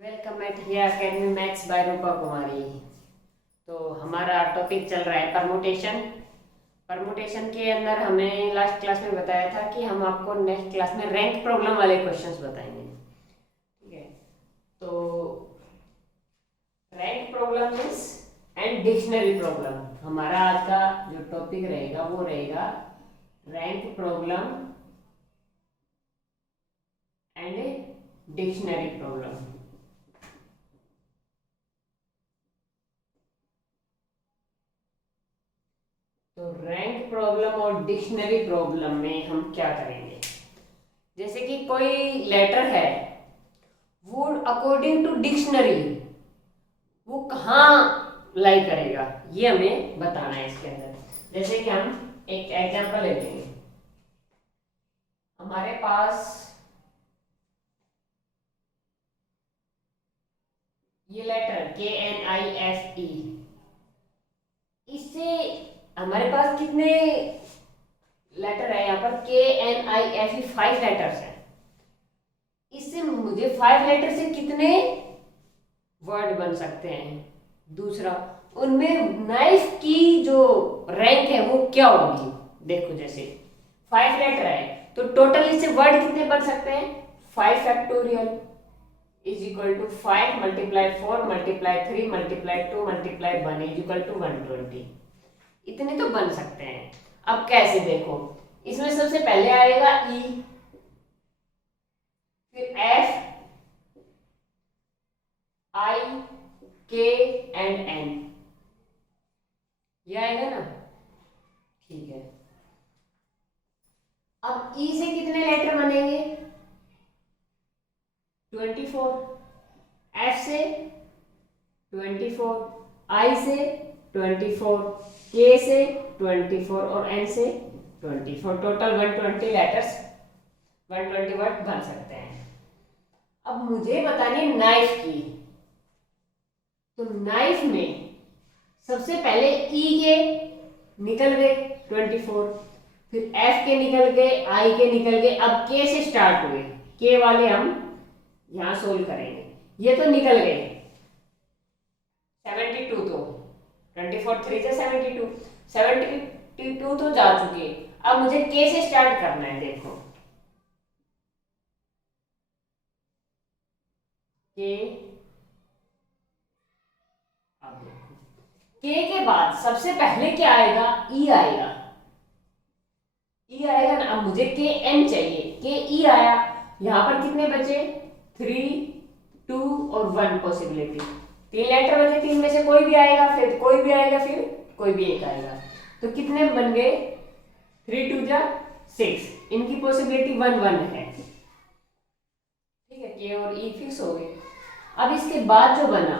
Welcome at here academy maths by Rupa Kumari. तो हमारा topic चल रहा है परमुटेशन। परमुटेशन के अंदर हमने लास्ट क्लास में बताया था कि हम आपको नेक्स्ट क्लास में रैंक प्रॉब्लम वाले क्वेश्चंस बताएंगे। ठीक है, तो rank problem means and dictionary problem हमारा आज का जो टॉपिक रहेगा वो रहेगा rank problem and dictionary problem. तो रैंक प्रॉब्लम और डिक्शनरी प्रॉब्लम में हम क्या करेंगे, जैसे कि कोई लेटर है वो अकॉर्डिंग टू डिक्शनरी वो कहाँ लाई करेगा ये हमें बताना है इसके अंदर। जैसे कि हम एक एग्जांपल लेते हैं। हमारे पास ये लेटर KNIFE, इससे हमारे पास कितने लेटर है? यहाँ पर KNIFE 5 लेटर्स हैं। इससे मुझे 5 लेटर से कितने वर्ड बन सकते हैं? दूसरा, उनमें नाइफ की जो रैंक है वो क्या होगी? देखो, जैसे 5 लेटर है तो टोटल इससे वर्ड कितने बन सकते हैं? 5 factorial is equal to 5 multiply 4 multiply 3 multiply 2 multiply 1 is equal to 120। इतने तो बन सकते हैं। अब कैसे? देखो, इसमें सबसे पहले आएगा ई, फिर एफ, आई, के एंड एन। ये आएगा ना? ठीक है। अब ई से कितने लेटर बनेंगे? 24। एफ से 24, आई से 24, के से 24 और एन से 24। टोटल 120 लेटर्स, 120 वर्ड बन सकते हैं। अब मुझे बतानी है नाइफ की। तो नाइफ में सबसे पहले ई के निकल गए 24, फिर एफ के निकल गए, आई के निकल गए, अब के से स्टार्ट हुए। के वाले हम यहां सोल्व करेंगे। ये तो निकल गए 72, तो 24 3 से 72, 72 तो जा चुके। अब मुझे के से स्टार्ट करना है। देखो, के, अब देखो के बाद सबसे पहले क्या आएगा? ई आएगा। ई आएगा ना? अब मुझे के एन चाहिए। के ई आया, यहां पर कितने बचे? 3, 2 और 1 पॉसिबिलिटी। 3 लेटर बचे, 3 में से कोई भी आएगा, फिर कोई भी आएगा, फिर कोई भी एक आएगा। तो कितने बन गए? 3 2 जा 6। इनकी पॉसिबिलिटी 1 1 है। ठीक है, के और ई फिक्स हो गए। अब इसके बाद जो बना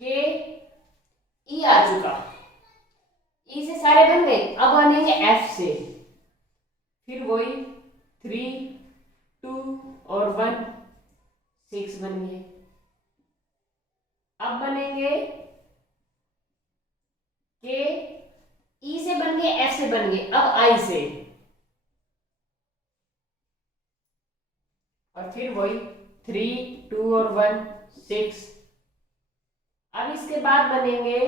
के ई आ चुका, ई से सारे बन गए। अब बनेंगे एफ से, फिर वही 3 2 और 1 6 बन गए। अब बनेंगे के ई से बन गए, एफ से बन गए, अब आई से, और फिर वही 3 2 और 1 6। अब इसके बाद बनेंगे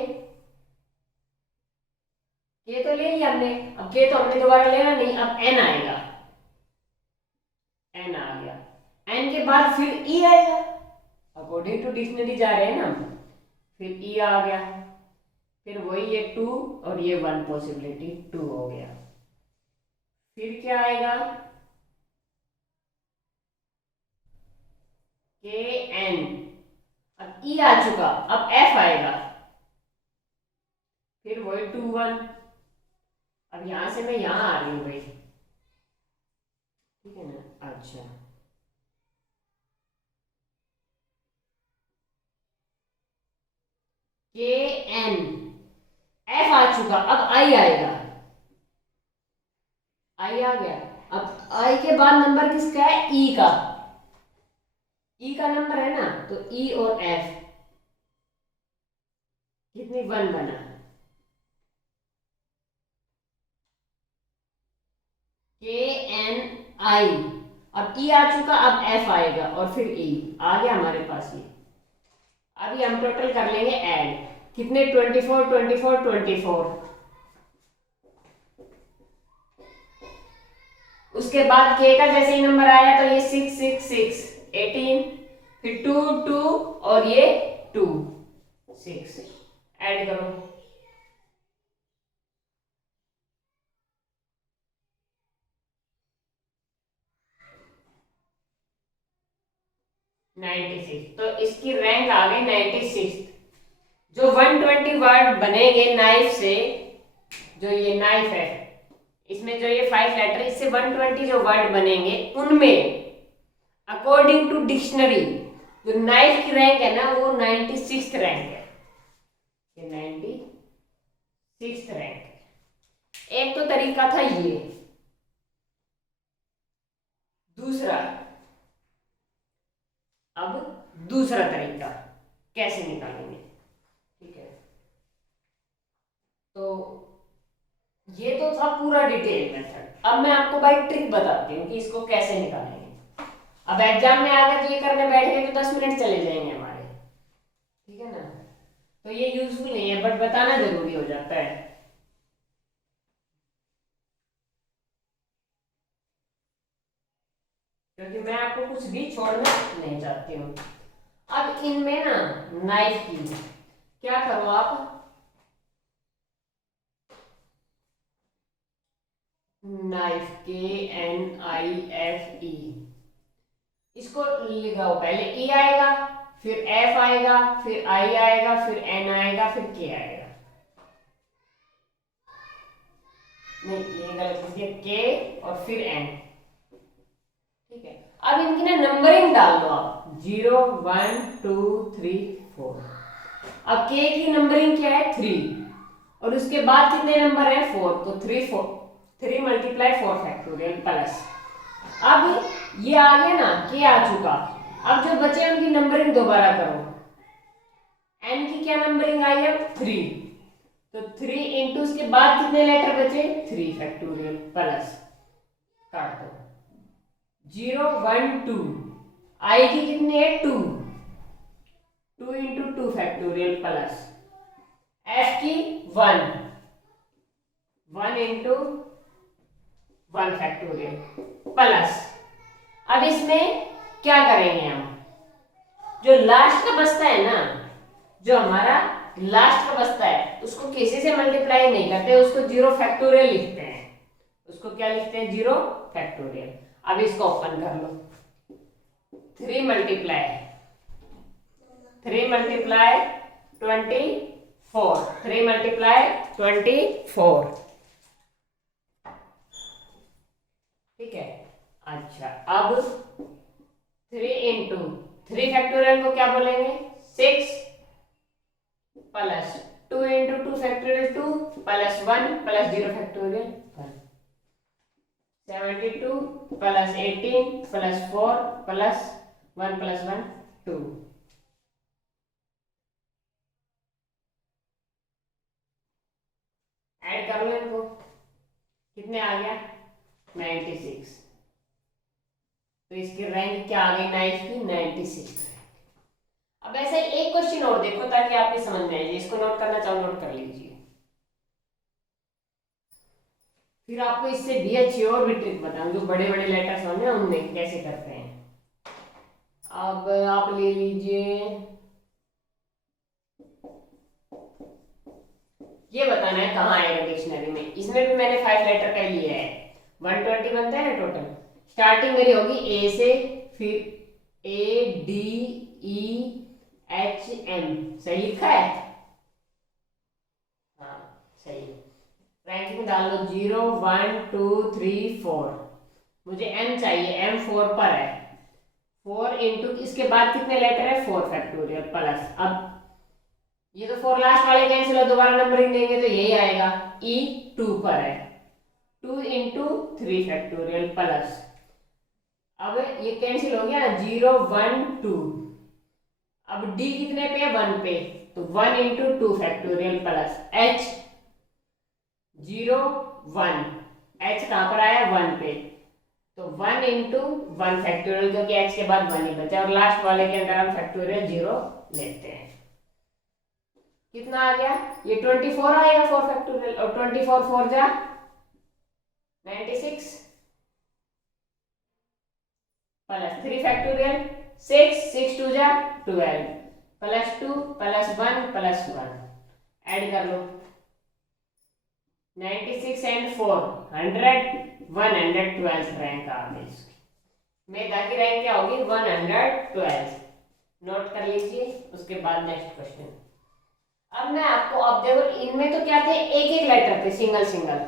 के तो ले लिया हमने, अब के तो हमने दोबारा लेना नहीं। अब एन आएगा, एन आ गया। एन के बाद फिर ई आएगा, अकॉर्डिंग टू डिक्शनरी जा रहे हैं ना। फिर ई आ गया, फिर वही ये 2 और ये 1 पॉसिबिलिटी 2 हो गया। फिर क्या आएगा? के एन। अब ई आ चुका, अब एफ आएगा, फिर वही 2 1। अब यहां से मैं यहां आ रही हूं भाई, ठीक है ना? अच्छा, के एन, एफ आ चुका, अब आई आएगा, आई आ गया। अब आई के बाद नंबर किसका है? ई का। ई का नंबर है ना, तो ई और एफ कितनी? 1 बना। के एन आई, अब ई आ चुका, अब एफ आएगा और फिर ई आ गया हमारे पास ये। अभी हम टोटल कर लेंगे ऐड, कितने 24 24 24। उसके बाद के का जैसे ही नंबर आया तो ये 6 6 6 18, फिर 2 2 और ये 2 6 ऐड करो। तो इसकी रैंक आ गई 96। जो 120 वर्ड बनेंगे नाइफ से, जो ये नाइफ है इसमें जो ये 5 लेटर, इससे 120 जो वर्ड बनेंगे उनमें अकॉर्डिंग टू डिक्शनरी जो नाइफ की रैंक है ना वो 96th रैंक है। ये 96th रैंक है। एक तो तरीका था ये। दूसरा, अब दूसरा तरीका कैसे निकालेंगे, ठीक है। तो ये तो था पूरा डिटेल मेथड। अब मैं आपको भाई ट्रिक बताती हूँ कि इसको कैसे निकालेंगे। अब एग्जाम में अगर ये करने बैठ गए तो 10 मिनट चले जाएंगे हमारे, ठीक है ना। तो ये यूजफुल नहीं है बट बताना जरूरी हो जाता है। क्योंकि मैं आपको कुछ भी छोड़ना नहीं चाहती हूँ। अब इनमें ना नाइफ की क्या करो आप, नाइफ KNIFE इसको लिखाओ। पहले E आएगा, फिर F आएगा, फिर I आएगा, फिर N आएगा, फिर K आएगा। नहीं ये गलत है, K और फिर N, ठीक है। अब इनकी ना नंबरिंग डाल दो आप 0 1 2 3 4। अब K की नंबरिंग क्या है 3 और उसके बाद कितने नंबर है 4, तो 3 4 3 मल्टीप्लाई 4 फैक्टोरियल प्लस। अब ये आ गया ना, K आ चुका। अब जो बचे उनकी नंबरिंग दोबारा करो। N की क्या नंबरिंग आई अब 3, तो 3 इंटू उसके बाद कितने लेटर बचे 3 फैक्टोरियल प्लस, काट दो 0 1 2। आई की कितनी है 2, 2 इंटू 2 फैक्टोरियल प्लस। F की 1 1 इंटू 1 फैक्टोरियल प्लस। अब इसमें क्या करेंगे हम, जो लास्ट का बचता है ना, जो हमारा लास्ट का बचता है उसको किसी से मल्टीप्लाई नहीं करते, उसको 0 फैक्टोरियल लिखते हैं। उसको क्या लिखते हैं 0 फैक्टोरियल। अब इसको ओपन कर लो, 3 मल्टीप्लाई 24, 3 मल्टीप्लाई 24, ठीक है। अच्छा अब 3 इंटू 3 फैक्टोरियल को क्या बोलेंगे 6 plus 2 into 2 factorial 2 plus 1 plus 0 factorial 1, 72 plus 18 plus 4 plus 1 plus 1 2। Add कर लो इनको, कितने आ गया 96। तो इसकी रैंक क्या आ गई नाइफ की 96। अब ऐसे एक क्वेश्चन और देखो ताकि आपकी समझ में आए, इसको नोट करना चाहो नोट कर लीजिए। फिर आपको इससे भी अच्छी और भी ट्रिक बताऊं जो बड़े बड़े लेटर्स होंगे उनमें कैसे करते हैं। अब आप ले लीजिए, ये बताना है कहाँ आएगा डिक्शनरी में। इसमें भी मैंने 5 लेटर का लिया है, 120 बनते हैं ना टोटल। स्टार्टिंग मेरी होगी ए से, फिर ADEHM, सही लिखा है, हाँ सही। रैंकिंग डाल लो 0 1 2 3 4। मुझे M चाहिए, M 4 पर है। 4 इंटू इसके बाद कितने लेटर है 4 फैक्टोरियल प्लस। अब ये तो 4 लास्ट वाले कैंसिल हो, दोबारा नंबरिंग देंगे तो यही आएगा। E 2 पर है, 2 इंटू 3 फैक्टोरियल प्लस। अब ये कैंसिल हो गया ना 0 1 2। अब D कितने पे है 1 पे, तो 1 into 2 factorial plus. H 0 1, H कहाँ पर आया 1 पे, तो 1 इंटू 1 फैक्टोरियल, क्योंकि h के बाद 1 ही बचा, और लास्ट वाले के अंदर हम फैक्टोरियल 0 लेते हैं। कितना आ गया? ये 24 आएगा 4 फैक्टोरियल, और 24 4 जा 96 प्लस 3 फैक्टोरियल 6 6 2 जा 12 प्लस 2 प्लस 1 प्लस 1 ऐड कर लो। 96 एंड 4 100 112 रैंक आ गई इसकी। मेधा की रैंक क्या होगी? 112। नोट कर लीजिए। उसके बाद नेक्स्ट क्वेश्चन। अब मैं आपको, अब देखो इनमें तो क्या थे, एक एक लेटर थे, सिंगल सिंगल।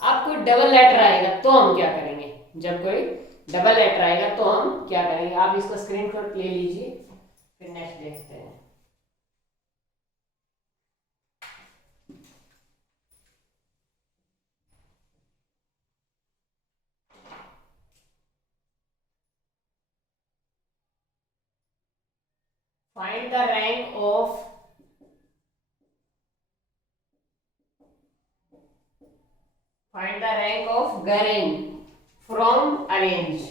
अब कोई डबल लेटर आएगा तो हम क्या करेंगे? जब कोई डबल लेटर आएगा तो हम क्या करेंगे? आप इसको स्क्रीनशॉट ले लीजिए, फिर नेक्स्ट देखते हैं। Find the rank of Garen from arrange।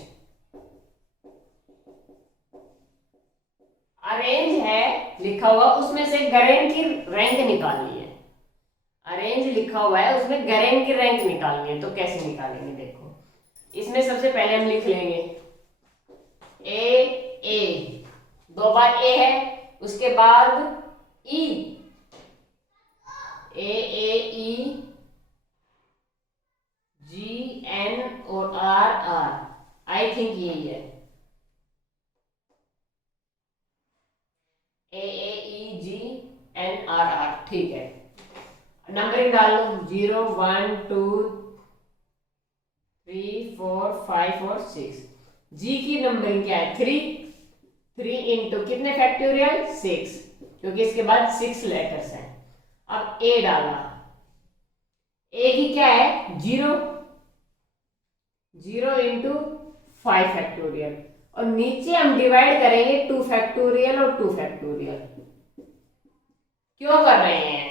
Arrange है लिखा हुआ, उसमें से गरेन की रैंक निकालनी है। अरेंज लिखा हुआ है, उसमें गरेन की रैंक निकालनी है। तो कैसे निकालेंगे? देखो, इसमें सबसे पहले हम लिख लेंगे ए, 2 बार ए है, उसके बाद ई, ई जी एन और आर आर, आई थिंक यही है। ई जी एन आर आर, ठीक है। नंबरिंग डाल लो, 0 1 2 3 4 5 और 6। जी की नंबरिंग क्या है? 3 इंटू कितने फैक्टोरियल? 6, क्योंकि इसके बाद 6 लेटर्स हैं। अब ए डाला, ए की क्या है? 0 इंटू 5 फैक्टोरियल, और नीचे हम डिवाइड करेंगे 2 फैक्टोरियल और 2 फैक्टोरियल। क्यों कर रहे हैं?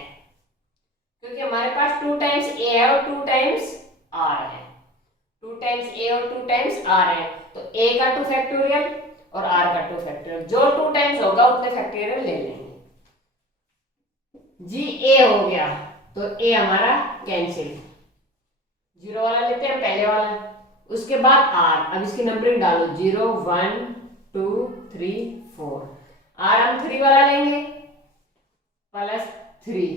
क्योंकि हमारे पास 2 टाइम्स ए है और 2 टाइम्स आर है। 2 टाइम्स ए और 2 टाइम्स आर है, तो ए का 2 फैक्टोरियल और आर का 2 फैक्टोरियल, जो 2 टाइम्स होगा उतने फैक्टोरियल ले लेंगे। जी ए हो गया, तो ए हमारा कैंसिल, 0 वाला लेते हैं पहले वाला। उसके बाद आर, अब इसकी नंबरिंग डालो, 0 1 2 3 4। आर हम 3 वाला लेंगे, प्लस 3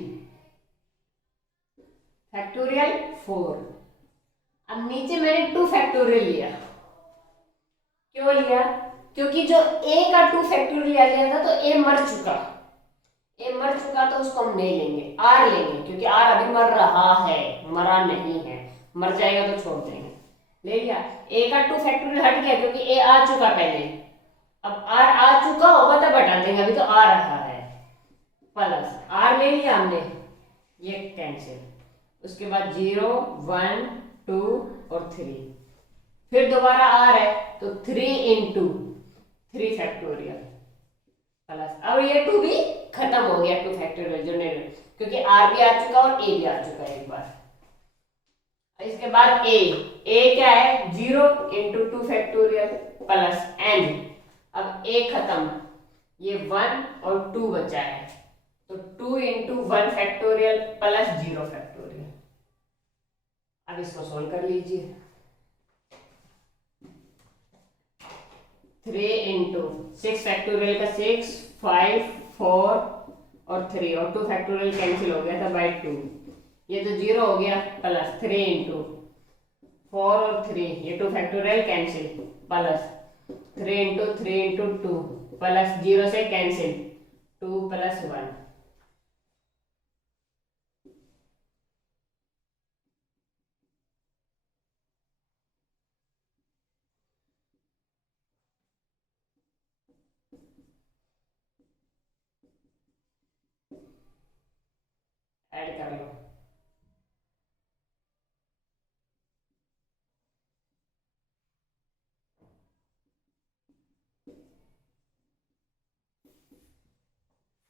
फैक्टोरियल 4। अब नीचे मैंने 2 फैक्टोरियल लिया। क्यों लिया? क्योंकि जो ए का 2 फैक्टोरियल लिया था तो ए मर चुका, तो उसको हम नहीं लेंगे, आर लेंगे, क्योंकि आर अभी मर रहा है, मरा नहीं है। मर जाएगा तो छोड़ देंगे। ले लिया, ए का 2 फैक्टोरियल हट गया क्योंकि ए आ चुका पहले। अब आर आ चुका होगा तब हटा देंगे, अभी तो आ रहा है। प्लस आर ले लिया हमने, ये कैंसिल। उसके बाद 0 1 2 और 3, फिर दोबारा आर है तो 3 इंटू 3 फैक्टोरियल प्लस, अब ये 2 भी खत्म हो गया, 2 फैक्टोरियल जो नहीं, क्योंकि आर भी आ चुका और ए भी आ चुका है एक बार। इसके बाद ए क्या है? 0 इंटू 2 फैक्टोरियल प्लस एन। अब ए खत्म, ये 1 और 2 बचा है, तो 2 इंटू 1 फैक्टोरियल प्लस 0 फैक्टोरियल। अब इसको सोल्व कर लीजिए। 3 इंटू 6 फैक्टोरियल का 6 5 4 और 3, और 2 फैक्टोरियल कैंसिल हो गया था बाई 2, ये तो 0 हो गया, प्लस 3 इंटू 4 और 3, ये 2 factorial cancel, plus 3 into 3 into 2 plus 0 से कैंसिल, 2 प्लस 1। ऐड कर लो,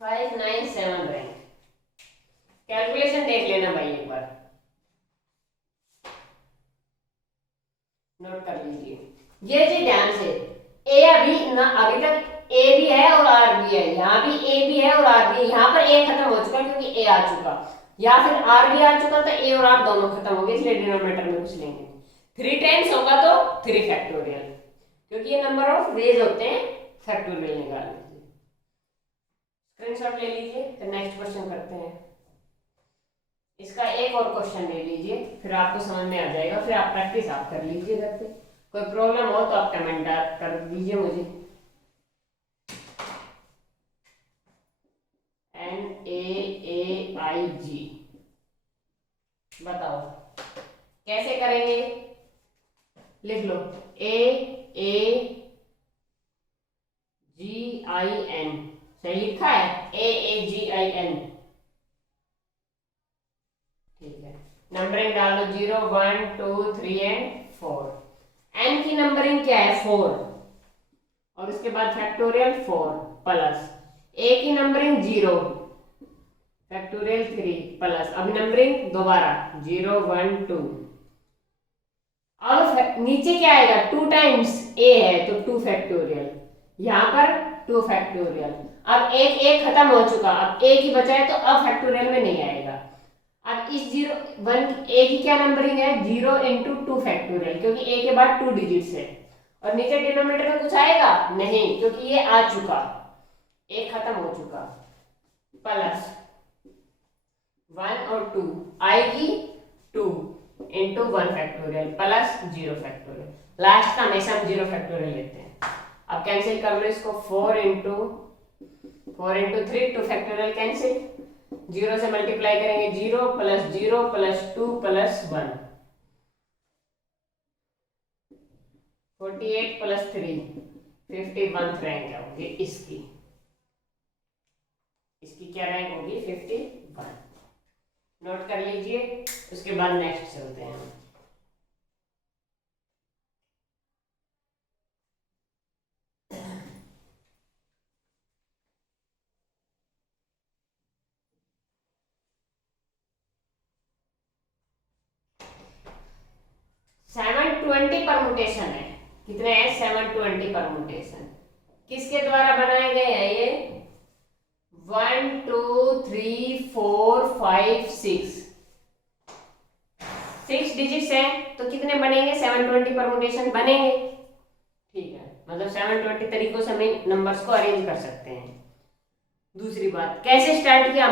फाइव 9 7 रैंक। कैलकुलेशन देख लेना भाई एक बार। नोट कर लीजिए ये जी ध्यान से। ए अभी ना, अभी तक ए भी है और आर भी है, यहाँ भी ए भी है और आर भी है, यहाँ पर ए खत्म हो चुका क्योंकि ए आ चुका, या फिर आर भी आ चुका तो ए और आर दोनों खत्म हो गए, इसलिए डिनोमिनेटर में कुछ लेंगे। 3 टाइम्स होगा तो 3 फैक्टोरियल, क्योंकि ये नंबर ऑफ वेज होते हैं फैक्टोरियल निकालने के। स्क्रीनशॉट ले लीजिए, फिर नेक्स्ट क्वेश्चन करते हैं। इसका एक और क्वेश्चन ले लीजिए, फिर आपको समझ में आ जाएगा, फिर आप प्रैक्टिस आप कर लीजिए घर पे। कोई प्रॉब्लम हो तो आप कमेंट कर दीजिए मुझे। NaAig बताओ कैसे करेंगे, लिख लो AAGIN, सही लिखा है AAGIN, ठीक है। नंबरिंग डाल लो 0 1 2 3 एंड 4। n की नंबरिंग क्या है 4, और उसके बाद फैक्टोरियल 4 प्लस a की नंबरिंग 0 फैक्टोरियल 3 प्लस, अब नंबरिंग दोबारा 0 1 2, अब नीचे क्या आएगा 2 टाइम्स a है तो 2 फैक्टोरियल, यहां पर 2 फैक्टोरियल। अब एक खत्म हो चुका, अब a की बचा है तो अब फैक्टोरियल में नहीं आएगा। अब इस 0 1 a की क्या नंबरिंग है 0 इंटू 2 फैक्टोरियल, क्योंकि a के बाद 2 डिजिट्स है, और नीचे डिनोमिनेटर में कुछ आएगा नहीं क्योंकि ये आ चुका, एक खत्म हो चुका, प्लस 1 और 2 आएगी 2 into 1 factorial plus 0 factorial, last का हमेशा हम 0 फैक्टोरियल लेते हैं। अब कैंसिल कर लो इसको, 4 इंटू 3 2 फैक्टोरियल कैंसिल, 0 से मल्टीप्लाई करेंगे 0 plus 0 plus 2 plus 1, 48 plus 3 51 rank होगी इसकी क्या रैंक होगी 51, नोट कर लीजिए। उसके बाद नेक्स्ट चलते हैं। सेवन 20 परमुटेशन है, कितने हैं 720 परमुटेशन, किसके द्वारा बनाए गए हैं ये 1 2 3 4 5 6 डिजिट्स हैं तो कितने बनेंगे 720 परमुटेशन बनेंगे, ठीक है। मतलब 720 तरीकों से हम नंबर्स को अरेंज कर सकते हैं। दूसरी बात कैसे स्टार्ट किया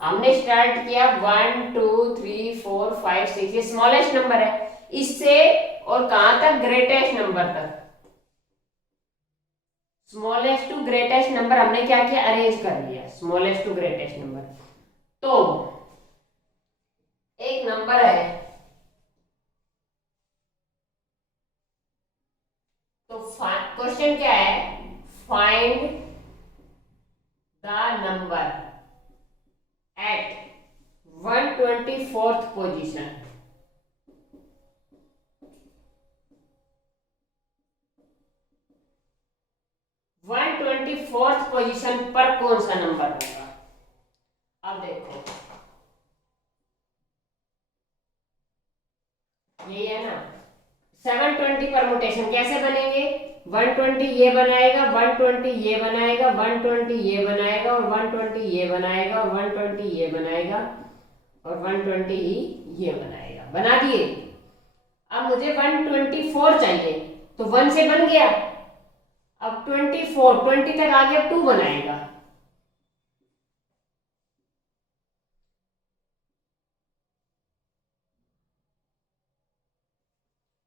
हमने स्टार्ट किया 1 2 3 4 5 6, ये स्मॉलेस्ट नंबर है, इससे और कहां तक ग्रेटेस्ट नंबर तक, स्मॉलेस्ट टू ग्रेटेस्ट नंबर हमने क्या किया अरेंज कर लिया, स्मॉलेस्ट टू ग्रेटेस्ट नंबर। तो एक नंबर है, तो क्वेश्चन क्या है find the number at 124th position, 124th position पर कौन सा नंबर होगा। अब देखो यही है ना 720 परमुटेशन कैसे बनेंगे, 120 ये बनाएगा, 120 ये बनाएगा, 120 ये बनाएगा और 120 ये बनाएगा और 120 ये बनाएगा और 120 ही ये बनाएगा, बना दिए। अब मुझे 124 चाहिए तो 1 से बन गया, अब 24 20 तक आ गया 2 बनाएगा,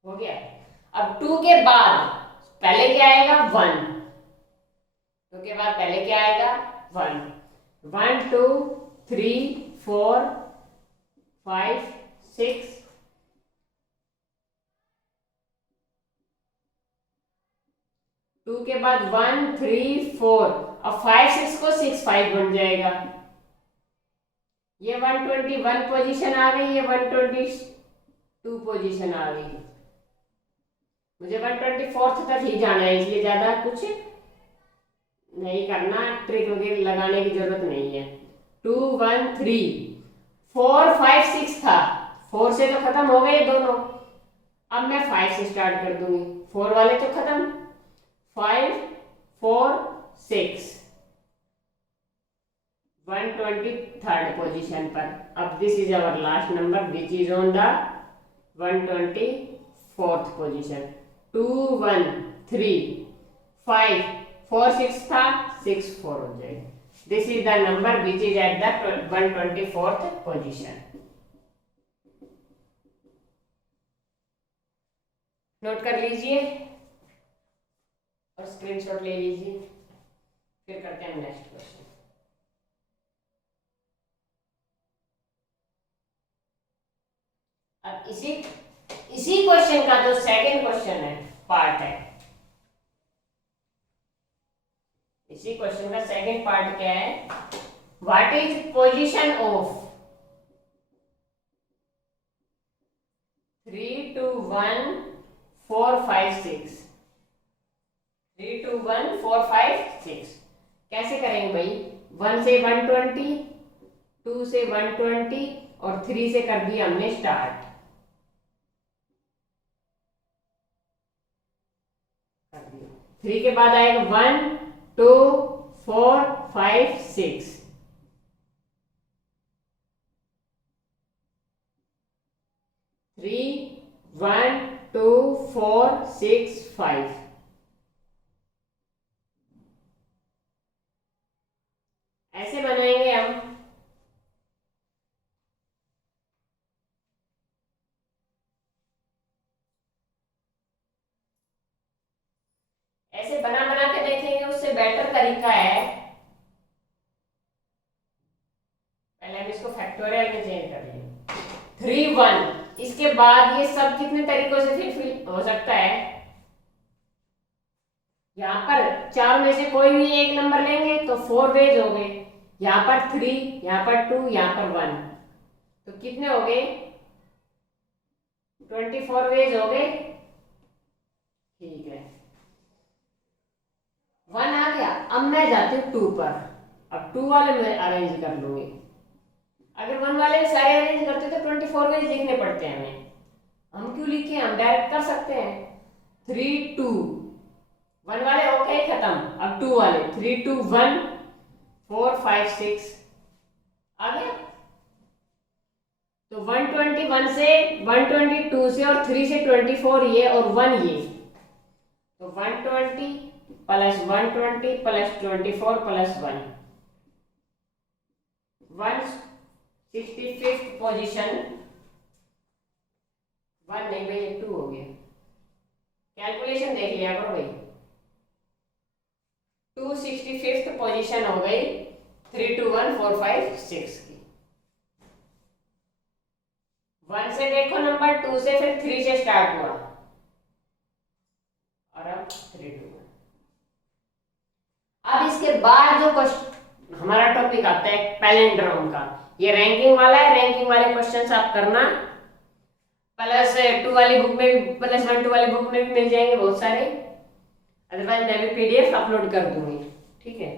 हो गया। अब 2 के बाद पहले क्या आएगा 1, 2 के बाद पहले क्या आएगा 1, 1 2 3 4 5 6 2 के बाद 1 3 4, अब 5 6 को 6 5 बन जाएगा, ये 121 पोजीशन आ गई, ये 122 पोजीशन आ गई, मुझे 124th तक ही जाना है, इसलिए ज्यादा कुछ नहीं करना, ट्रिक वगैरह लगाने की जरूरत नहीं है। 2 1 3 4 5 6 था, 4 से तो खत्म हो गए दोनों, अब मैं 5 से स्टार्ट कर दूंगी, 4 वाले तो खत्म, 5 4 6, 123rd पोजीशन पर। अब this is our last number which is on the 124th position. 2 1 3 5 4 6 था, 6 4 हो जाएगा। This is the number which is at the 124th position. Note कर लीजिए और स्क्रीनशॉट ले लीजिए, फिर करते हैं नेक्स्ट क्वेश्चन। अब इसी क्वेश्चन का जो सेकंड क्वेश्चन है, पार्ट है, इसी क्वेश्चन का सेकंड पार्ट क्या है, व्हाट इज पोजीशन ऑफ 3 2 1 4 5 6, 3 2 1 4 5 6 कैसे करेंगे भाई? 1 से 120, 2 से 120 और 3 से कर दिया हमने स्टार्ट। 3 के बाद आएगा 1 2 4 5 6, 3 1 2 4 6 5। ऐसे बनाएंगे हम। ऐसे बना बना के देखेंगे, उससे बेटर तरीका है, पहले हम इसको फैक्टोरियल में चेंज कर लेंगे। 3 1, इसके बाद ये सब कितने तरीकों से फिल हो सकता है? यहाँ पर 4 में से कोई भी एक नंबर लेंगे तो 4 वेज हो गए, यहाँ पर 3, यहाँ पर 2, यहाँ पर 1, तो कितने हो गए? 24 वेज हो गए। ठीक है, 1 आ गया। अब मैं जाती हूँ 2 पर। अब 2 वाले मैं अरेंज कर लूंगी। अगर 1 वाले सारे अरेंज करते तो 24 वेज लिखने पड़ते हैं हमें, हम क्यों लिखे? हम डायरेक्ट कर सकते हैं। 3 2, 1 वाले ओके खत्म। अब 2 वाले 3 2 1 4 5 6 आ गया। तो 121 से 122 से और 3 से 24 ये और 1 ये, तो 120 plus 120 plus 24 plus 1, 165th position. 1 नहीं भाई, 2 हो गया। कैलकुलेशन देख लिया करो भाई। 265th पोजीशन हो गई 3 2 1 4 5 6 की। 1 से देखो नंबर, 2 से, फिर 3 से स्टार्ट हुआ और अब 3 2 1। अब इसके बाद जो क्वेश्चन हमारा टॉपिक आता है पैलिंड्रोम का, ये रैंकिंग वाला है। रैंकिंग वाले क्वेश्चंस आप करना, प्लस 2 वाली बुक में भी, प्लस 1 2 वाली बुक में भी मिल जाएंगे बहुत सारे, अदरवाइज मैं भी पीडीएफ अपलोड कर दूंगी। ठीक है,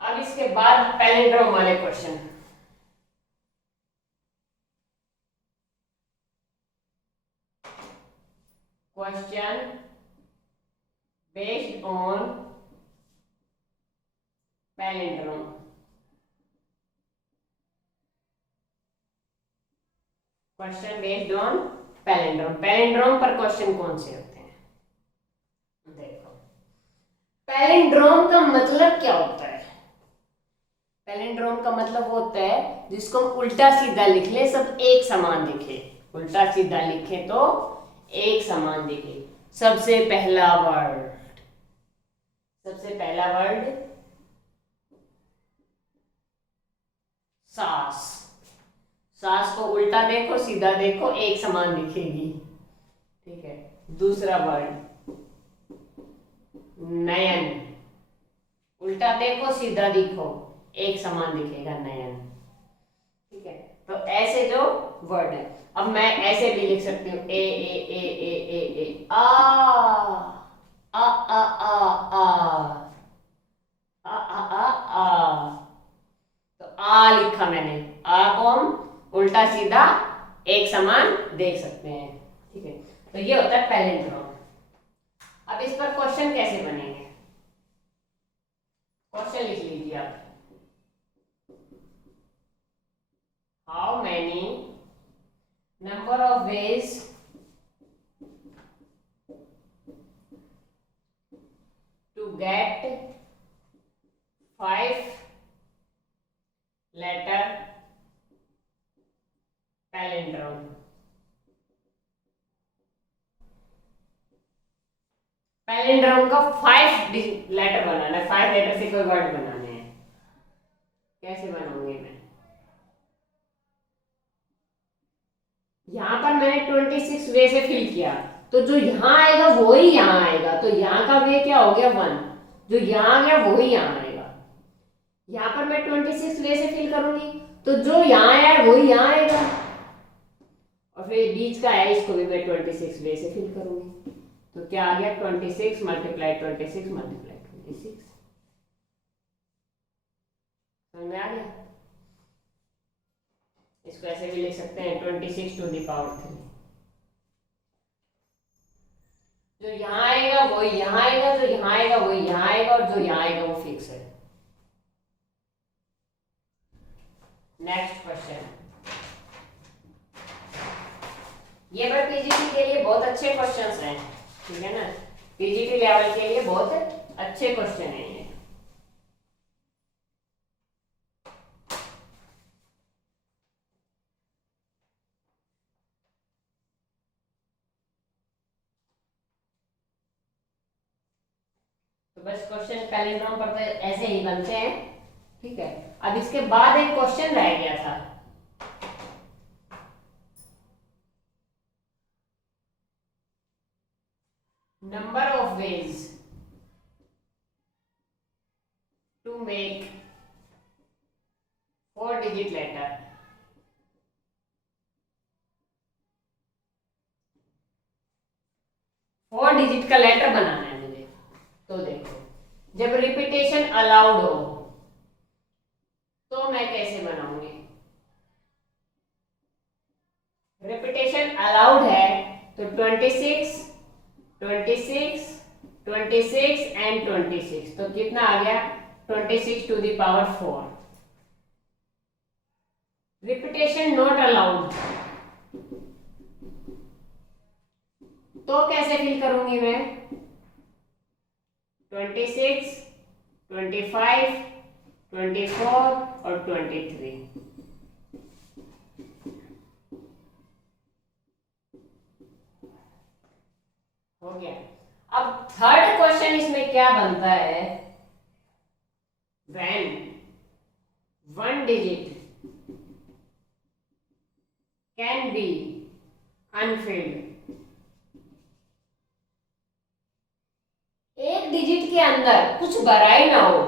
अब इसके बाद पैलिंड्रोम वाले question. Question based on palindrome. Question based on palindrome. Palindrome पर क्वेश्चन कौन से होते हैं? देखो, पैलिंड्रोम का मतलब क्या होता है? पैलिंड्रोम का मतलब होता है जिसको हम उल्टा सीधा लिख ले, सब एक समान दिखे। उल्टा सीधा लिखे तो एक समान दिखे। सबसे पहला वर्ड सास। सास को उल्टा देखो सीधा देखो एक समान दिखेगी। ठीक है, दूसरा वर्ड नयन। उल्टा देखो सीधा देखो एक समान दिखेगा नयन। ठीक है, तो ऐसे जो वर्ड है, अब मैं ऐसे भी लिख सकती हूँ ए ए ए ए ए ए आ आ आ आ आ। तो आ लिखा मैंने, आ को हम उल्टा सीधा एक समान देख सकते हैं। ये होता है पैलिंड्रोम। अब इस पर क्वेश्चन कैसे बनेंगे, क्वेश्चन लिख लीजिए आप। How many number of ways to get 5 letter palindrome. Palindrome का 5 लेटर बनाना है, 5 लेटर से कोई वर्ड बनाने हैं। कैसे बनाऊंगी मैं, यहां पर मैंने 26 वे से फिल किया, तो जो यहां आएगा वो ही यहां आएगा, तो यहां का वे क्या हो गया 1, जो यहां आ गया वो ही यहां आएगा। यहां पर मैं 26 वे से फिल करूंगी, तो जो यहां आया है वो ही यहां आएगा, और फिर बीच का है इसको भी मैं 26 वे से फिल करूंगी। तो क्या आ गया 26 मल्टीप्लाई 26 मल्टीप्लाई 26। समझ में आ गया। इसको ऐसे भी लिख सकते हैं 26 टू द पावर 3। जो यहां आएगा वो यहां आएगा, जो यहां आएगा वो यहां आएगा, और जो यहां आएगा वो फिक्स है। नेक्स्ट क्वेश्चन, ये पर पीजीटी के लिए बहुत अच्छे क्वेश्चंस हैं, ठीक है ना, पीजीटी लेवल के लिए बहुत अच्छे क्वेश्चन हैं ये। तो बस क्वेश्चन पैलिंड्रोम पर तो ऐसे ही बनते हैं, ठीक है। अब इसके बाद एक क्वेश्चन रह गया था, number of ways to make 4 digit letter. Four digit का लेटर बनाना है मुझे। तो देखो, जब रिपीटेशन अलाउड हो तो मैं कैसे बनाऊंगी, रिपीटेशन अलाउड है तो 26 26 26 एंड 26, तो कितना आ गया 26 to the power 4। Repetition not allowed, तो कैसे फिल करूंगी मैं, 26 25 24 और 23। हो गया। अब थर्ड क्वेश्चन इसमें क्या बनता है, when 1 digit can be Anfield. एक डिजिट के अंदर कुछ भरा ही ना हो,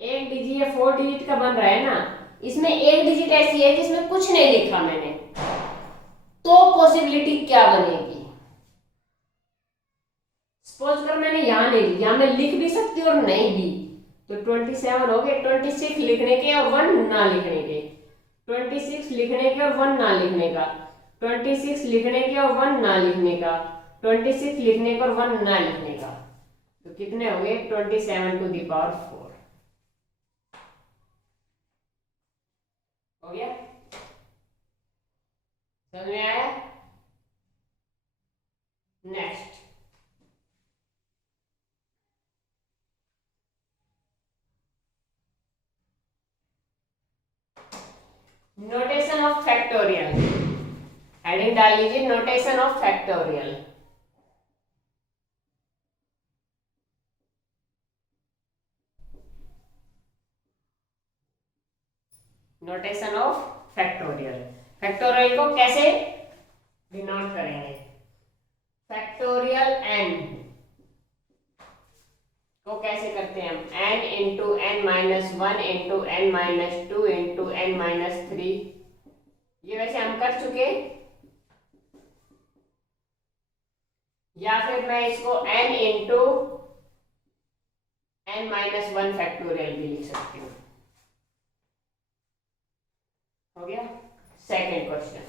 एक डिजिट या 4 डिजिट का बन रहा है ना, इसमें एक डिजिट ऐसी है जिसमें कुछ नहीं लिखा मैंने, तो पॉसिबिलिटी क्या बनेगी। सपोज कर मैंने यहां नहीं लिखा, यहां मैं लिख भी सकती हूँ और नहीं भी, तो 27 हो गए, 26 लिखने के और 1 ना लिखने के, 26 लिखने के और 1 ना लिखने का, 26 लिखने के और 1 ना लिखने का, 26 लिखने का और 1 ना लिखने का, तो कितने हो गए 27 टू द पावर 4। हो गया, समझ में आया। Next, notation of factorial, heading डाल लीजिए notation of factorial. Notation of factorial, factorial को कैसे डिनोट करेंगे, फैक्टोरियल एन को कैसे करते हैं हम, n into n minus 1 into n minus 2 into n minus 3, ये वैसे हम कर चुके, या फिर मैं इसको n into n minus 1 factorial भी लिख सकती हूँ। हो गया। सेकेंड क्वेश्चन,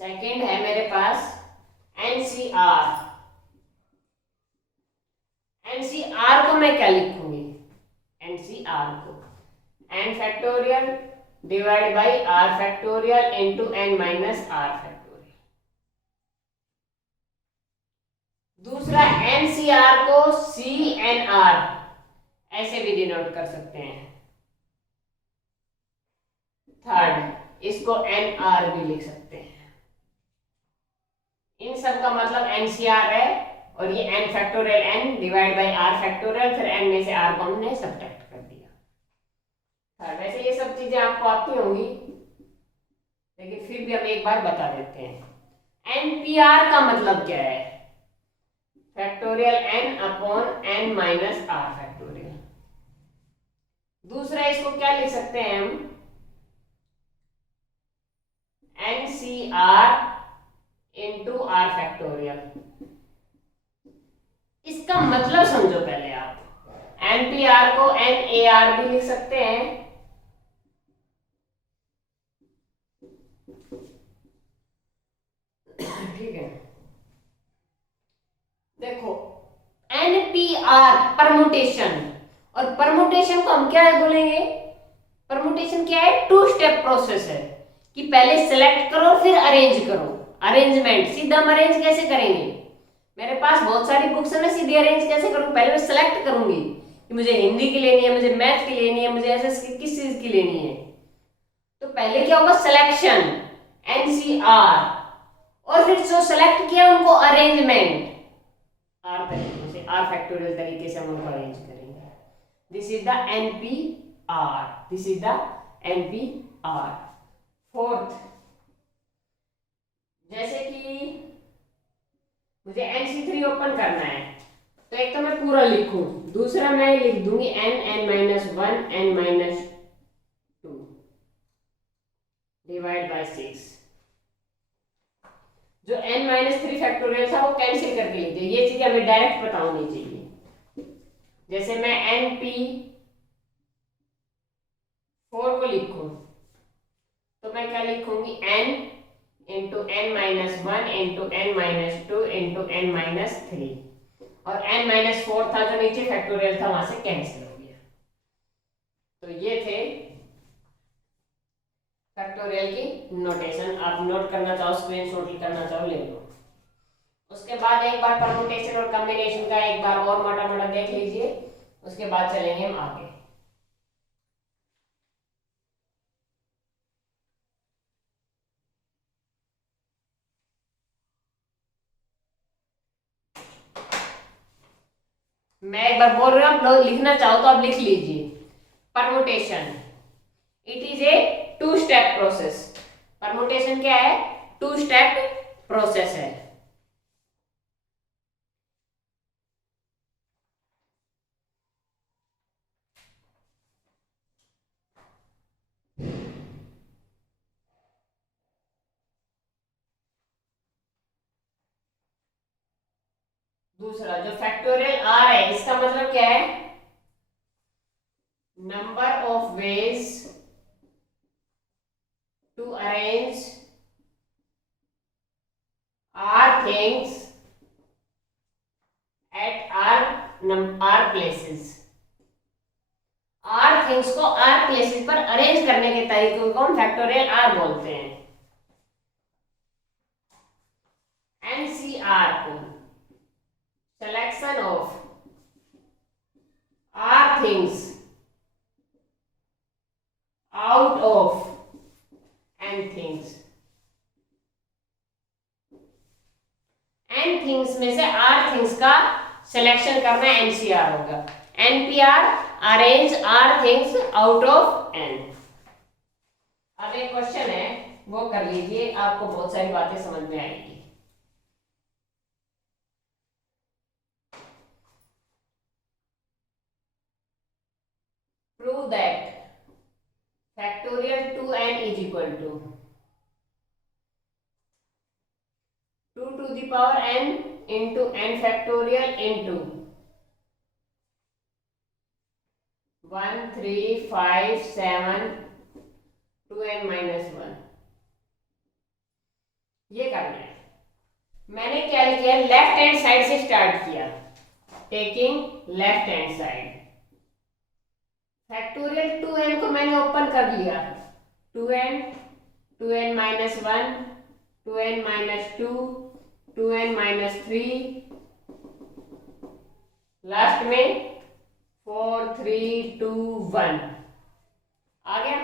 सेकेंड है मेरे पास एनसीआर। एनसीआर को मैं क्या लिखूंगी? एनसीआर को n factorial divide by r factorial into n minus r factorial. दूसरा एनसीआर को CNR ऐसे भी डिनोट कर सकते हैं। थर्ड इसको NR भी लिख सकते हैं। इन सब का मतलब एनसीआर है और ये n factorial n divide by r factorial, फिर n में से r को हमने सब्ट्रैक्ट कर दिया। थर्ड, वैसे ये सब चीजें आपको आती होंगी लेकिन फिर भी हम एक बार बता देते हैं। एनपीआर का मतलब क्या है? Factorial n upon n minus r factorial. दूसरा इसको क्या लिख सकते हैं हम? NCR into r factorial. इसका मतलब समझो पहले आप। NPR को NAR भी लिख सकते हैं, ठीक है। देखो NPR परमुटेशन, और परमुटेशन को हम क्या है बोलेंगे? परमुटेशन क्या है? टू स्टेप प्रोसेस है कि पहले सेलेक्ट करो फिर अरेंज करो। अरेंजमेंट सीधा हम अरेंज कैसे करेंगे? मेरे पास बहुत सारी बुक्स है, मैं सीधे अरेंज कैसे करूँ? पहले मैं सेलेक्ट करूंगी कि मुझे हिंदी की लेनी है, मुझे मैथ की लेनी है, मुझे एसएस की किस चीज की लेनी है। तो पहले क्या होगा? सिलेक्शन एनसीआर, और फिर जो सेलेक्ट किया उनको अरेंजमेंट आर तरीके से, आर फैक्टोरियल तरीके से हम उनको अरेंज करेंगे। This is the NPR, this is the NPR. Fourth, जैसे कि मुझे NC3 ओपन करना है तो एक तो मैं पूरा लिखूं, दूसरा मैं लिख दूंगी n-1 n-2 डिवाइड बाय 6। जो n-3 फैक्टोरियल था वो कैंसिल करके लीजिए, ये चीज हमें डायरेक्ट पता होनी चाहिए। जैसे मैं NP4 को लिखूं तो मैं क्या लिखूंगी? n into n-1 into n-2 into n-3, और n-4 था जो नीचे फैक्टोरियल था वहां से कैंसिल हो गया। तो ये थे फैक्टोरियल की नोटेशन। आप नोट करना चाहो, स्क्रीनशॉट करना चाहो ले लो। उसके बाद एक बार परमुटेशन और कॉम्बिनेशन का एक बार और मोटा मोटा देख लीजिए, उसके बाद चलेंगे हम आगे। मैं एक बार बोल रहा हूं, आप लोग लिखना चाहो तो आप लिख लीजिए। Permutation, it is a two step process. Permutation क्या है? टू स्टेप प्रोसेस है। दूसरा जो फैक्टोरियल आर है, इसका मतलब क्या है? Number of ways to arrange r things at r places. R things को आर प्लेसेस पर अरेंज करने के तरीके को हम फैक्टोरियल आर बोलते हैं। एनसीआर को selection of r things out of n things। n things में से r things का सिलेक्शन करना एनसीआर होगा। NPR arrange r things out of n। अब एक क्वेश्चन है वो कर लीजिए, आपको बहुत सारी बातें समझ में आएगी। Prove that factorial 2n is equal to 2 to the power n into n factorial into 1 3 5 7 2n minus 1। ये करना है। मैंने क्या किया, लेफ्ट हैंड साइड से स्टार्ट किया, taking left hand side. Factorial 2n को मैंने ओपन कर लिया, 2n, 2n minus 1, 2n minus 2, 2n minus 3, last में 4 3 2 1 आ गया।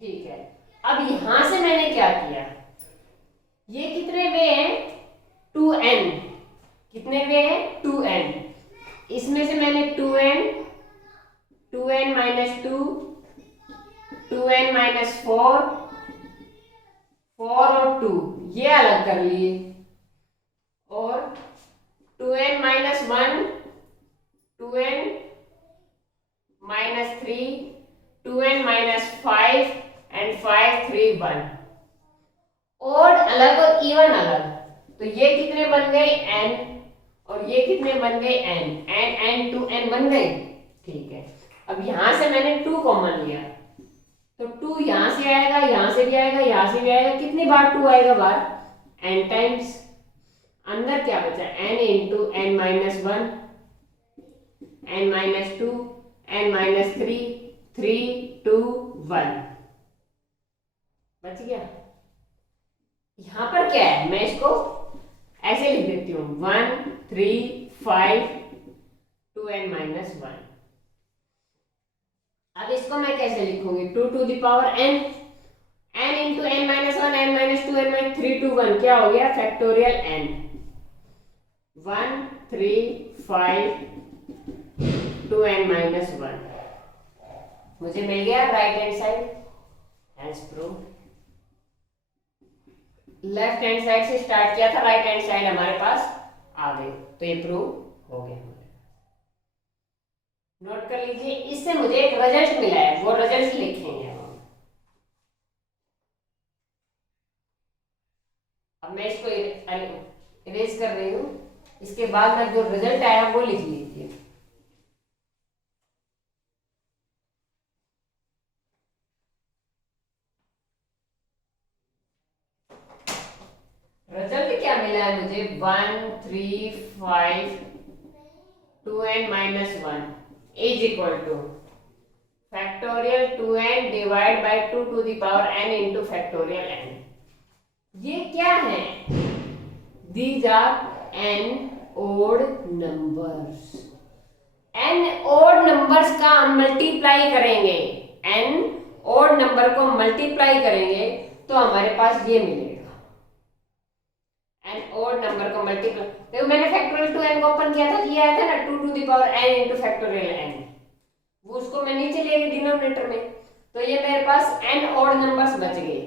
ठीक है, अब यहां से मैंने क्या किया, ये कितने वे हैं, 2n, कितने वे हैं 2n, इसमें से मैंने 2n, 2n minus 2, 2n minus 4, 4 और 2 ये अलग कर लिए, और 2n minus 1, 2n minus 3, 2n minus 5 and 5 3 1, और अलग और इवन अलग। तो ये कितने बन गए n, और ये कितने बन गए n, n 2n बन गए। ठीक है, अब यहां से मैंने 2 कॉमन लिया, तो 2 यहां से आएगा, यहां से भी आएगा, यहां से भी आएगा, कितनी बार 2 आएगा बार, n टाइम्स। अंदर क्या बचा, n into n minus 1, n minus 2, n minus 3, 3 2 1 बच गया। यहां पर क्या है, मैं इसको ऐसे लिख देती हूँ, 1 3 5 2n माइनस 1। अब इसको मैं कैसे लिखूंगी, 2 to the power n, n into n minus 1, n minus 2, n minus 3 2 1 क्या हो गया, फैक्टोरियल n, 1 3 5 2n माइनस 1 मुझे मिल गया right hand side, hence proved. Left hand side से स्टार्ट किया था, राइट हैंड साइड हमारे पास आ गई, तो ये प्रूव हो गया। नोट कर लीजिए, इससे मुझे एक रिजल्ट मिला है, वो रिजल्ट लिखेंगे हम। अब मैं इसको इरेज कर रही हूं, इसके बाद में जो रिजल्ट आया वो लिख लीजिए। रिजल्ट क्या मिला है मुझे, 1 3 5 2n minus 1 is equal to factorial 2n divide by 2 to the power n into factorial n। ये क्या है, these are n odd numbers. n odd numbers का हम मल्टीप्लाई करेंगे, n ओड नंबर को मल्टीप्लाई करेंगे तो हमारे पास ये मिलेगा, n ओड नंबर को मल्टीप्लाई। देखो मैंने फैक्टोरियल 2n को ओपन किया था, ये आया था ना 2 to the power n into factorial n, वो उसको मैं नीचे ले गई डिनोमिनेटर में, तो ये मेरे पास n ओड नंबर्स बच गए,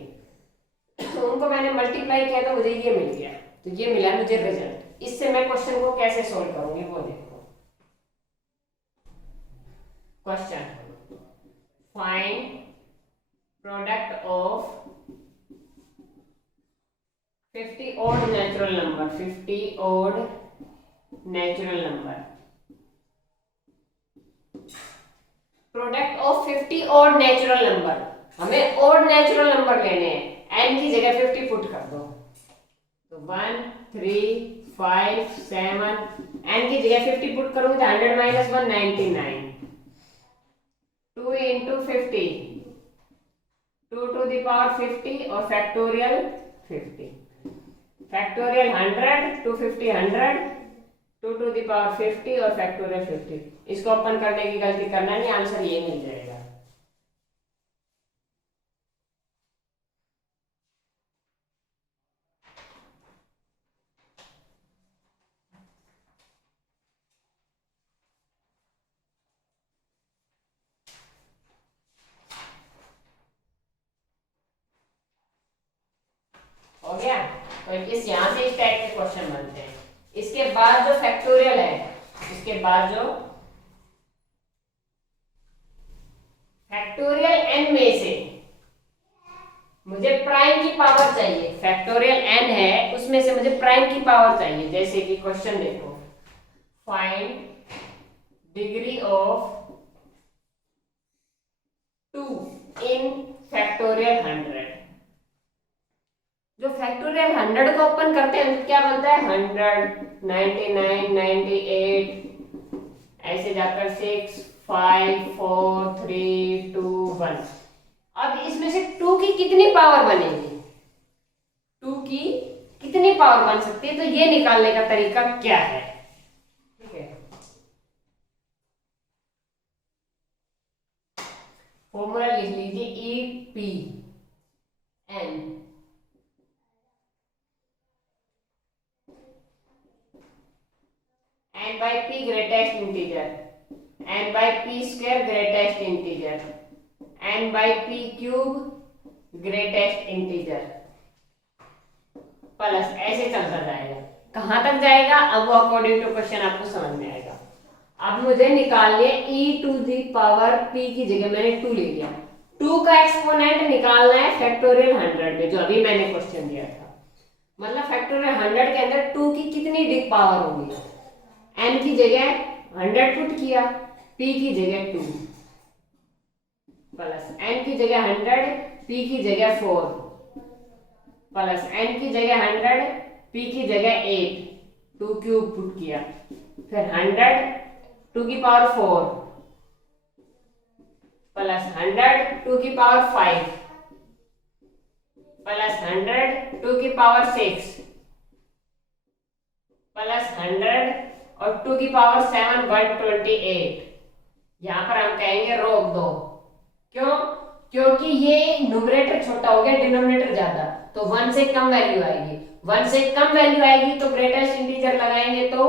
उनको मैंने मल्टीप्लाई किया तो मुझे ये मिल गया, तो ये मिला मुझे रिजल्ट। इससे मैं क्वेश्चन को कैसे सोल्व करूंगी वो देखो। Question, find product of 50 odd natural number, 50 odd natural number, product of 50 odd natural number। हमें odd natural number लेने हैं, n की जगह 50 पुट कर दो, तो 1 3 5 7, n की जगह 50 पुट करूंगी तो 100 minus 1 99, 2 into 50, 2 to the power 50 और factorial 50, factorial 100, 250 100, 2 to the power 50 और फैक्टोरियल 50। इसको ओपन करने की गलती करना नहीं, आंसर ये मिल जाएगा। हो गया, तो इस यहां से इस टाइप के क्वेश्चन बनते हैं। इसके बाद जो फैक्टोरियल है, इसके बाद जो फैक्टोरियल n में से मुझे प्राइम की पावर चाहिए, फैक्टोरियल n है उसमें से मुझे प्राइम की पावर चाहिए। जैसे कि क्वेश्चन देखो, find degree of 2 in factorial 100। जो फैक्टोरियल 100 को ओपन करते हैं तो क्या बनता है 100, 99, 98, ऐसे जाकर 6, 5, 4, 3, 2, 1। अब इसमें से 2 की कितनी पावर बनेगी, 2 की कितनी पावर बन सकती है, तो ये निकालने का तरीका क्या है। ठीक है, फॉर्मूला लिख लीजिए E P N n by p greatest integer, n by p square greatest integer, n by p cube greatest integer plus ऐसे चलता जाएगा। कहां तक जाएगा, अब वो अकॉर्डिंग टू क्वेश्चन आपको समझ में आएगा। अब मुझे निकालने e to the power p की जगह मैंने 2 ले लिया, 2 का एक्सपोनेंट निकालना है फैक्टोरियल 100 में, जो अभी मैंने क्वेश्चन दिया था। मतलब फैक्टोरियल 100 के अंदर 2 की कितनी डिग पावर होगी, n की जगह 100 पुट किया, p की जगह 2 प्लस n की जगह 100, p की जगह 4 प्लस n की जगह 100, p की जगह 8, 2 क्यूब पुट किया, फिर 100 2 की पावर 4 प्लस 100 2 की पावर 5 प्लस 100 2 की पावर 6 प्लस 100 और 2 की पावर 7 128। यहां पर हम कहेंगे रोक दो, क्यों, क्योंकि ये न्यूमरेटर छोटा हो गया, डिनोमिनेटर ज्यादा, तो 1 से कम वैल्यू आएगी, 1 से कम वैल्यू आएगी तो ग्रेटेस्ट इंटीजर लगाएंगे तो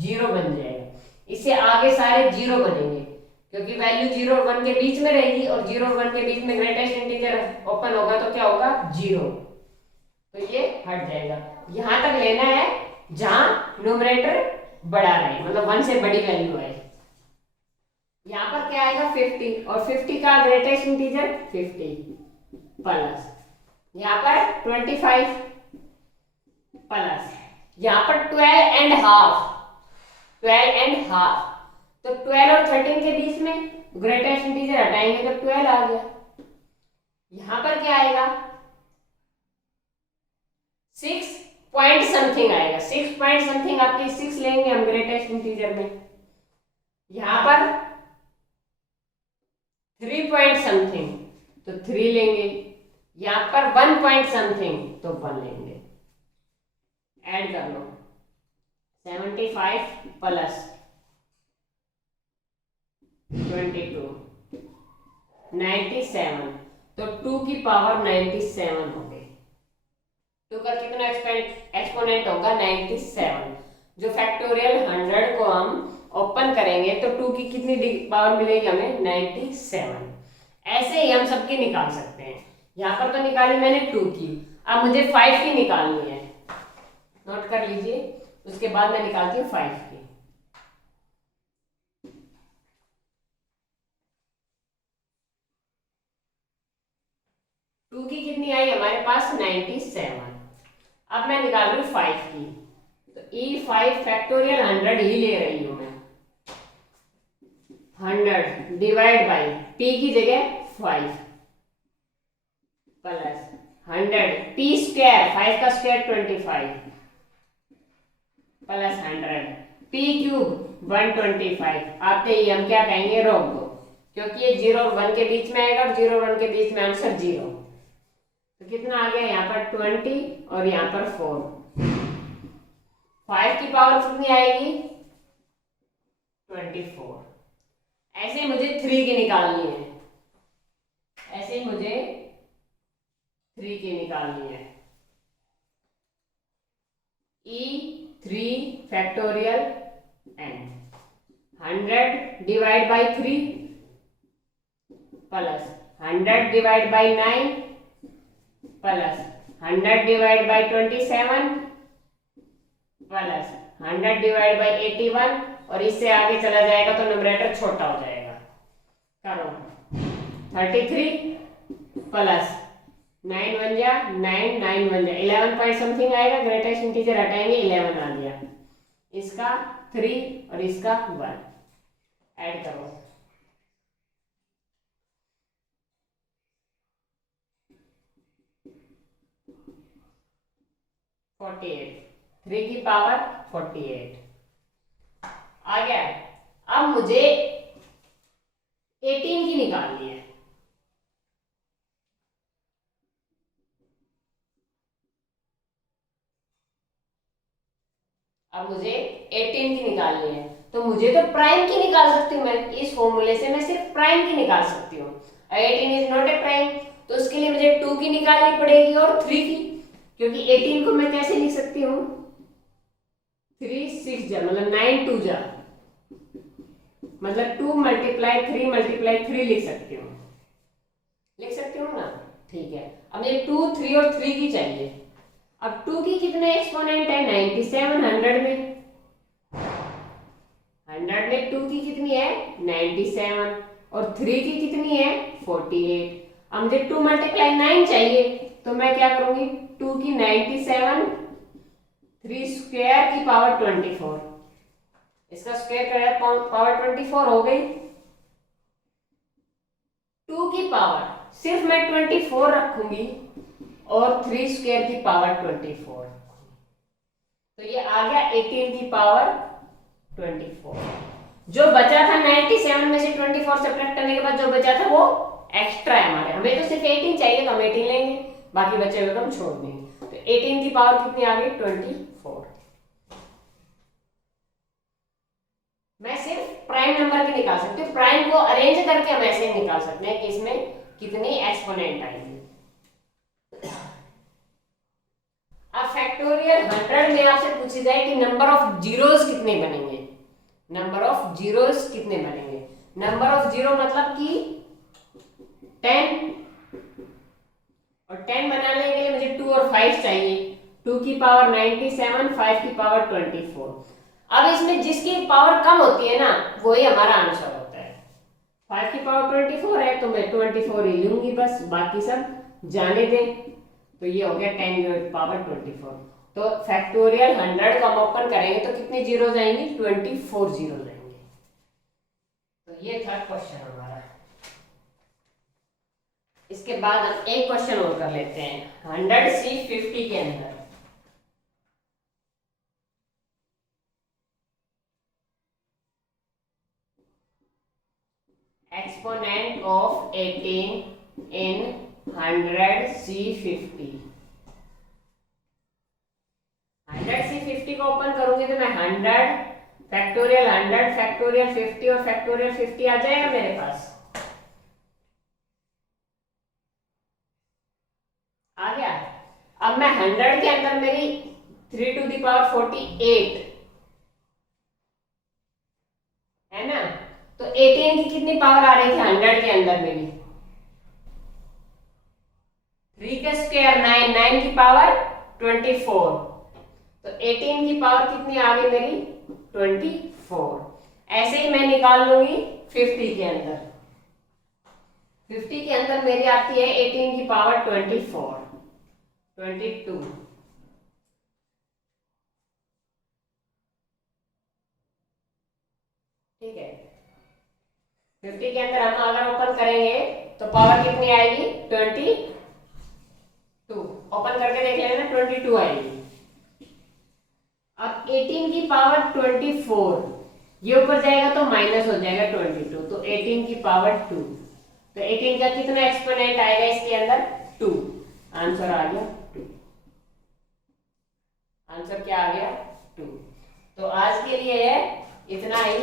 0 बन जाएगा। इससे आगे सारे 0 बनेंगे, क्योंकि वैल्यू 0 और 1 के बीच में रहेगी, और 0 और 1 के बीच में ग्रेटेस्ट इंटीजर ओपन होगा तो क्या होगा 0, तो ये हट जाएगा। यहां तक लेना है जहां न्यूमरेटर बड़ा रहे, मतलब 1 से बड़ी वैल्यू है। यहां पर क्या आएगा 50, और 50 का ग्रेटेस्ट इंटीजर 50 प्लस यहां पर 25 प्लस यहां पर 12 एंड हाफ, 12 एंड हाफ, तो 12 और 13 के बीच में ग्रेटेस्ट इंटीजर हटाएंगे तो 12 आ गया। यहां पर क्या आएगा 6 पॉइंट समथिंग आएगा, 6 पॉइंट समथिंग आपके 6 लेंगे हम ग्रेटेस्ट इंटीजर में। यहां पर 3 पॉइंट समथिंग तो 3 लेंगे, यहां पर 1 पॉइंट समथिंग तो 1 लेंगे। ऐड कर लो 75 प्लस 22 97, तो 2 की पावर 97 हो गई। 2 का कितना एक्सपोनेंट होगा 97। जो फैक्टोरियल 100 को हम ओपन करेंगे तो 2 की कितनी पावर मिलेगी हमें 97। ऐसे ही हम सबकी निकाल सकते हैं। यहां पर तो निकाली मैंने 2 की, अब मुझे 5 की निकालनी है, नोट कर लीजिए। उसके बाद मैं निकालती हूँ 5 की। टू की कितनी आई हमारे पास 97। अब मैं निकाल रही हूँ 5 की, तो E5 फैक्टोरियल 100 ही ले रही हूं मैं। 100 डिवाइड बाई p की जगह 5 प्लस 100 p स्क्वायर, 5 का स्क्वायर 25 प्लस 100 p क्यूब 125। आते ही हम क्या कहेंगे रोक दो, क्योंकि ये 0 और 1 के बीच में आएगा, और 0 और 1 के बीच में आंसर 0। तो कितना आ गया यहाँ पर 20 और यहाँ पर 4। 5 की पावर कितनी आएगी 24। ऐसे मुझे 3 की निकालनी है, ऐसे मुझे 3 की निकालनी है। E3 factorial n 100 divide by 3 plus 100 divide by 9 plus 100 divide by 27 plus 100 divide by 81, और इससे आगे चला जाएगा तो न्यूमरेटर छोटा हो जाएगा। करो 33 प्लस 9 बन जा 9 9 बन जा 11 पॉइंट समथिंग आएगा, ग्रेटेस्ट इंटीजर हटाएंगे 11 आ गया। इसका 3 और इसका 1 ऐड करो, 48, 3 की पावर 48 आ गया। अब मुझे 18 की निकालनी है। अब मुझे 18 की निकालनी है, तो मुझे तो प्राइम की निकाल सकती हूँ मैं। इस फॉर्मूले से मैं सिर्फ प्राइम की निकाल सकती हूँ। 18 इज नॉट ए प्राइम, तो उसके लिए मुझे 2 की निकालनी पड़ेगी और 3 की, क्योंकि 18 को मैं कैसे लिख सकती हूँ, 3 6 जा मतलब 9 2 जा, मतलब 2 मल्टीप्लाई 3 मल्टीप्लाई 3 लिख सकती हूँ, लिख सकती हूँ ना। ठीक है, अब मुझे 2 3 और 3 की चाहिए। अब 2 की कितने एक्सपोनेंट है, 97, 100 में 2 की कितनी है 97 और 3 की कितनी है 48। अब मुझे 2 मल्टीप्लाई 9 चाहिए, तो मैं क्या करूंगी, 2 की 97 3 स्क्वायर की पावर 24, इसका स्क्वायर करें पावर 24 हो गई। 2 की पावर सिर्फ मैं 24 रखूंगी और 3 स्क्वायर की पावर 24, तो ये आ गया 18 की पावर 24। जो बचा था 97 में से 24 सब्ट्रैक्ट करने के बाद जो बचा था वो एक्स्ट्रा है हमारे, हमें तो सिर्फ 18 चाहिए तो हम 18 लेंगे, बाकी बचे हुए हम छोड़ देंगे। तो 18 की पावर कितनी आ गई 24। मैं सिर्फ प्राइम नंबर की निकाल सकती हूँ, प्राइम को अरेंज करके हम ऐसे निकाल सकते हैं कि इसमें कितनी एक्सपोनेंट आएगी। अब फैक्टोरियल 100 में आपसे पूछी जाए कि नंबर ऑफ जीरोस कितने बनेंगे, नंबर ऑफ जीरोस कितने बनेंगे। नंबर ऑफ जीरो मतलब कि 10, और 10 बनाने के लिए मुझे 2 और 5 चाहिए। 2 की पावर 97, 5 की पावर 24। अब इसमें जिसकी पावर कम होती है ना वही हमारा आंसर होता है। 5 की पावर 24 है तो मैं 24 ही लूंगी बस, बाकी सब जाने दें। तो ये हो गया 10 की पावर 24। तो फैक्टोरियल 100 को हम ओपन करेंगे तो कितने जीरो आएंगे, 24 जीरो आएंगे। तो ये था क्वेश्चन हमारा। इसके बाद हम एक क्वेश्चन और कर लेते हैं 100C50 के अंदर। Exponent of 18 in 100C50। 100C50 को ओपन करूंगी तो मैं 100 फैक्टोरियल 100 फैक्टोरियल 50 और फैक्टोरियल 50 आ जाएगा मेरे पास, आ गया। अब मैं 100 के अंदर मेरी 3 टू द पावर 48 है ना, तो 18 की कितनी पावर आ रही थी 100 के अंदर मेरी, 3 का स्क्वायर 9, 9 की पावर 24, तो 18 की पावर कितनी आ गई मेरी 24। ऐसे ही मैं निकाल लूंगी 50 के अंदर। 50 के अंदर मेरी आती है 18 की पावर 24, 22। ठीक है, 50 के अंदर हम अगर ओपन करेंगे तो पावर कितनी आएगी 22। ओपन करके देख लेना 22 आएगी। अब 18 की पावर 24, ये ऊपर जाएगा तो माइनस हो जाएगा 22, तो 18 की पावर 2, तो 18 का कितना एक्सपोनेंट आएगा इसके अंदर 2। आंसर आ गया 2। आंसर क्या आ गया 2। तो आज के लिए है इतना ही।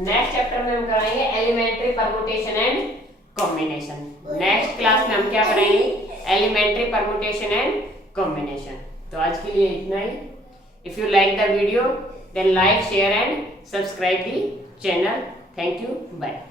नेक्स्ट चैप्टर में हम कराएंगे elementary permutation and combination. Next class में हम क्या कराएंगे, एलिमेंट्री परमुटेशन एंड कॉम्बिनेशन। तो आज के लिए इतना ही। If you like the video then like, share and subscribe the channel. Thank you. Bye.